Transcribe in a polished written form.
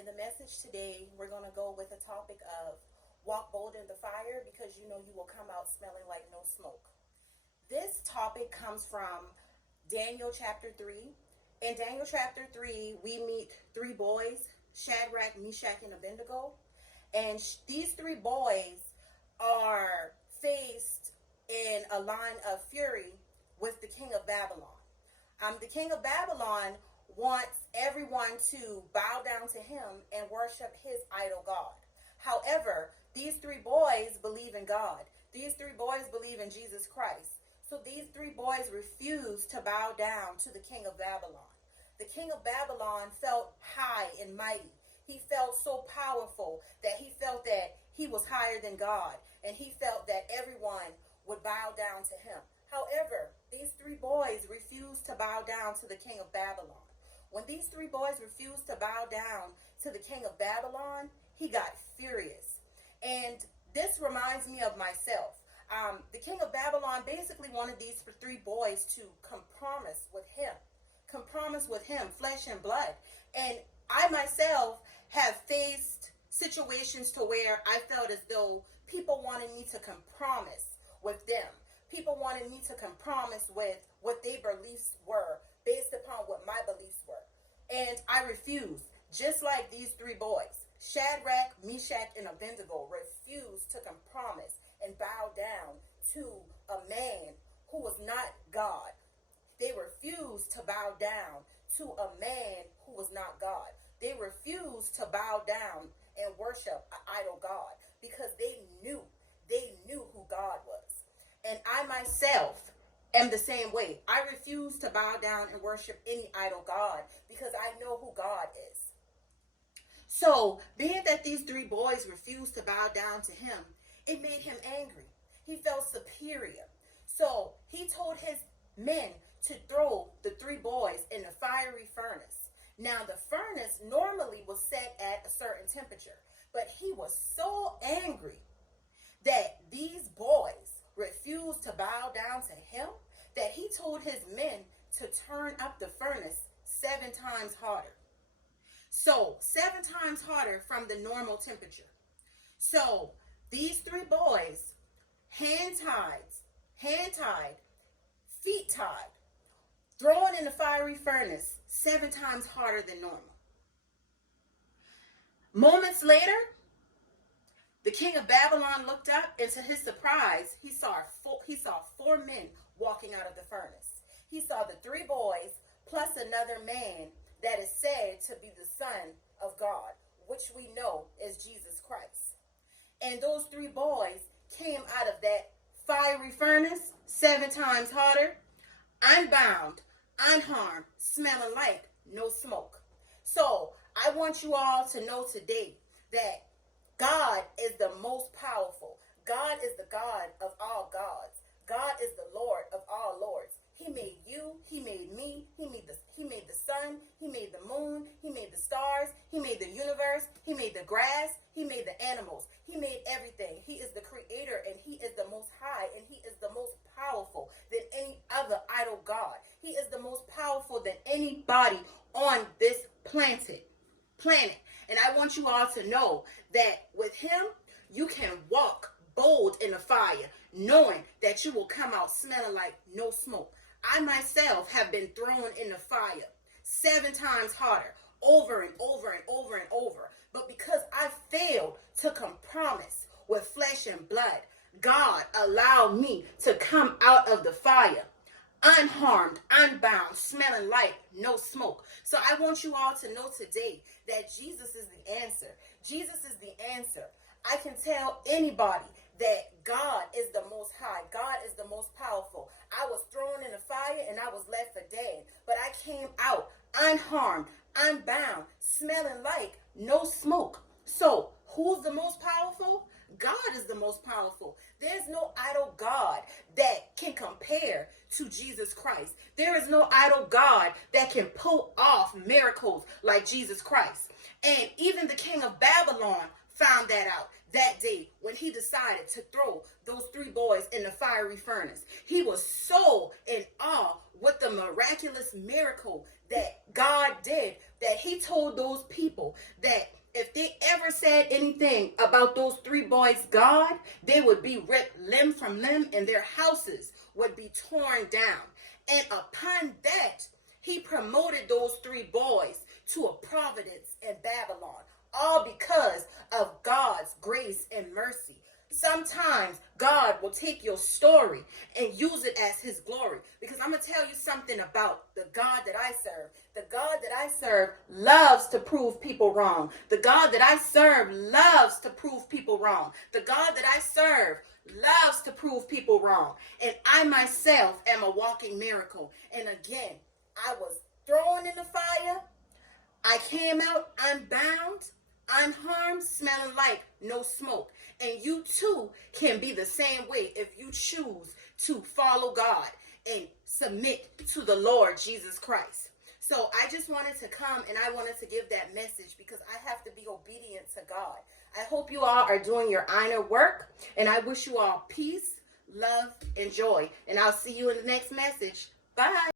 In the message today, we're going to go with the topic of walk bold in the fire because you know you will come out smelling like no smoke. This topic comes from Daniel chapter 3. In Daniel chapter 3, we meet three boys, Shadrach, Meshach, and Abednego. And these three boys are faced in a line of fury with the king of Babylon. The king of Babylon wants everyone to bow down to him and worship his idol god. However, these three boys believe in God. These three boys believe in Jesus Christ. So these three boys refuse to bow down to the king of Babylon. The king of Babylon felt high and mighty. He felt so powerful that he felt that he was higher than God, and he felt that everyone would bow down to him. However, these three boys refused to bow down to the king of Babylon. When these three boys refused to bow down to the king of Babylon, he got furious. And this reminds me of myself. The king of Babylon basically wanted these three boys to compromise with him, flesh and blood. And I myself have faced situations to where I felt as though people wanted me to compromise with them. People wanted me to compromise with what their beliefs were based upon what my beliefs were. And I refused, just like these three boys. Shadrach, Meshach, and Abednego refused to compromise and bow down to a man who was not God. They refused to bow down to a man who was not God. They refused to bow down and worship an idol god because they knew who God was. And I myself am the same way. I refuse to bow down and worship any idol god because I know who God is. So, being that these three boys refused to bow down to him, it made him angry. He felt superior. So, he told his men to throw the three boys in the fiery furnace. Now, the furnace normally was set at a certain temperature, but he was so angry that these boys refused to bow down to him that he told his men to turn up the furnace 7 times harder. So 7 times harder from the normal temperature. So these three boys, hand tied, feet tied, thrown in the fiery furnace 7 times harder than normal. Moments later, the king of Babylon looked up, and to his surprise, he saw 4 men walking out of the furnace. He saw the 3 boys plus another man that is said to be the Son of God, which we know is Jesus Christ. And those 3 boys came out of that fiery furnace 7 times harder, unbound, unharmed, smelling like no smoke. So I want you all to know today that God is the most powerful. God is the God of all gods. God is the Lord of all lords. He made you. He made me. He made the sun. He made the moon. He made the stars. He made the universe. He made the grass. He made the animals. He made everything. He is the creator, and he is the most high, and he is the most powerful than any other idol god. He is the most powerful than anybody on this planet. And I want you all to know that with him, you can walk bold in the fire, knowing that you will come out smelling like no smoke. I myself have been thrown in the fire 7 times harder, over and over and over and over. But because I failed to compromise with flesh and blood, God allowed me to come out of the fire unharmed, unbound, smelling like no smoke. So I want you all to know today that Jesus is the answer. Jesus is the answer. I can tell anybody that God is the most high. God is the most powerful. I was thrown in the fire and I was left for dead, but I came out unharmed, unbound, smelling like no smoke. So who's the most powerful? God is the most powerful. There's no idol God that can compare to Jesus Christ. There is no idol God that can pull off miracles like Jesus Christ. And even the king of Babylon found that out that day when he decided to throw those 3 boys in the fiery furnace. He was so in awe with the miraculous miracle that God did that he told those people that if they ever said anything about those 3 boys' God, they would be ripped limb from limb and their houses would be torn down. And upon that, he promoted those 3 boys to a providence in Babylon, all because of God's grace and mercy. Sometimes God will take your story and use it as his glory. Because I'm going to tell you something about the God that I serve. The God that I serve loves to prove people wrong. The God that I serve loves to prove people wrong. The God that I serve loves to prove people wrong. And I myself am a walking miracle. And again, I was thrown in the fire. I came out unbound, unharmed, smelling like no smoke. And you too can be the same way if you choose to follow God and submit to the Lord Jesus Christ. So I just wanted to come and I wanted to give that message because I have to be obedient to God. I hope you all are doing your inner work, and I wish you all peace, love, and joy. And I'll see you in the next message. Bye.